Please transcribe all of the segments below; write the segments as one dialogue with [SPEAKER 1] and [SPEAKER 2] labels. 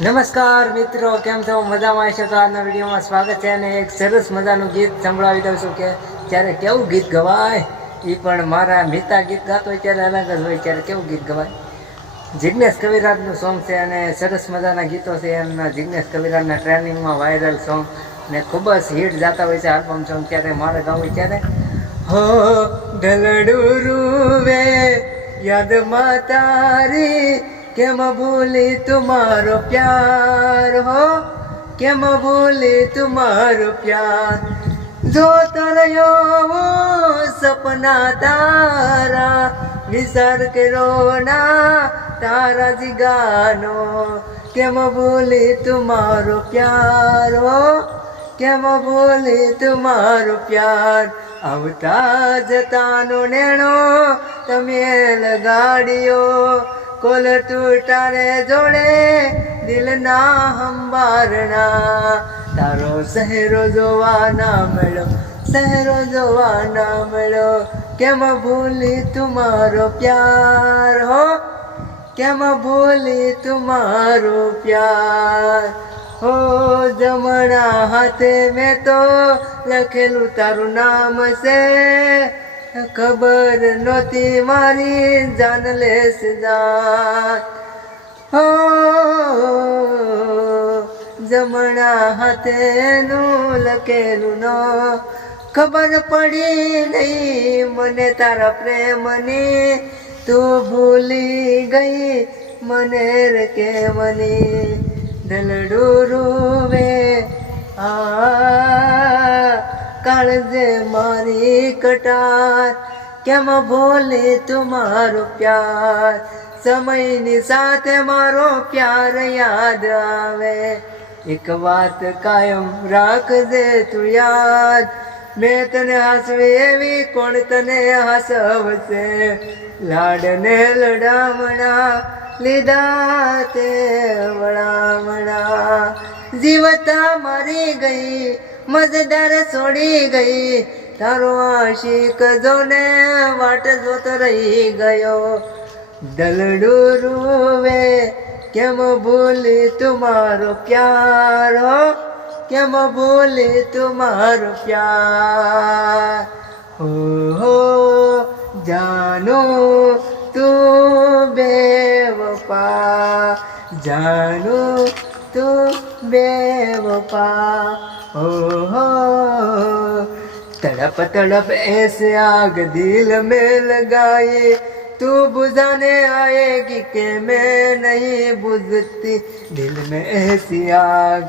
[SPEAKER 1] નમસ્કાર મિત્રો, કેમ છો? મજામાં હશો તો આજના વિડીયોમાં સ્વાગત છે અને એક સરસ મજાનું ગીત સંભળાવી દઉં છું કે ત્યારે કેવું ગીત ગવાય એ પણ મારા મિતા ગીત ગાતો હોય ત્યારે અલગ જ હોય ત્યારે કેવું ગીત ગવાય. જિજ્ઞેશ કવિરાજનું સોંગ છે અને સરસ મજાના ગીતો છે. એમના જિજ્ઞેશ કવિરાજના ટ્રેનિંગમાં વાયરલ સોંગ ને ખૂબ જ હિટ જાતા હોય છે આલ્બમ સોંગ. ત્યારે મારે ગાવું ત્યારે, હો, ઢલડું રૂવે, યાદમાં તારી કેમ ભૂલી તુમારો પ્યાર, હો? કેમ ભૂલી તુમારો પ્યાર? જો રહ્યો સપના તારા વિસર કર્યો ના તારા જીગાનો. કેમ ભૂલી તુમારો પ્યાર, હો? કેમ ભૂલી તુમારો પ્યાર? આવતા જતાનો નેણો તમે લગાડ્યો. કોલ તૂટારે જોડે, દિલના હંબારણા તારો સહેરો જોવા ના મળ્યો સહેરો જોવા ના મળ્યો. કેમ ભૂલી તુમારો પ્યાર હો? કેમ ભૂલી તુમારો પ્યાર? હો, જમણા હાથે મેં તો લખેલું તારું નામ છે. ખબર નહોતી, મારી જાન લેસ જાન. હો, જમણા હાથેનું લખેલું ન. ખબર પડી નહીં મને તારા પ્રેમની. તું ભૂલી ગઈ મને રે કે મની દલડું રૂવે કાળજે મારી કટાર? કેમ ભોલે તુમારો પ્યાર? સમયની સાથે મારો પ્યાર યાદ આવે. એક વાત કાયમ રાખજે તું યાદ. મેં તને હસવી એવી કોણ તને હસવશે? લાડને લડામણા લીધા તે વડામણા જીવતા મરી ગઈ મજદાર છોડી ગઈ. તારો આશિક જોને વાટ જોત રહી ગયો. દલડું રૂવે કેમ ભૂલી તુમારો પ્યારો? કેમ ભૂલી તુમારો પ્યાર? હો જાનો તું બેવફા. જાનો તું बेवफा। हो हो तड़प तड़प, ऐसे आग दिल में लगाई। तू बुझाने आएगी के मैं नहीं बुझती। दिल में ऐसी आग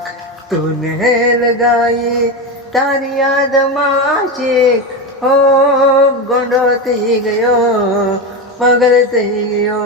[SPEAKER 1] तूने लगाई। तारी याद माशिक हो गंडोते ती गयो पगल ती गयो।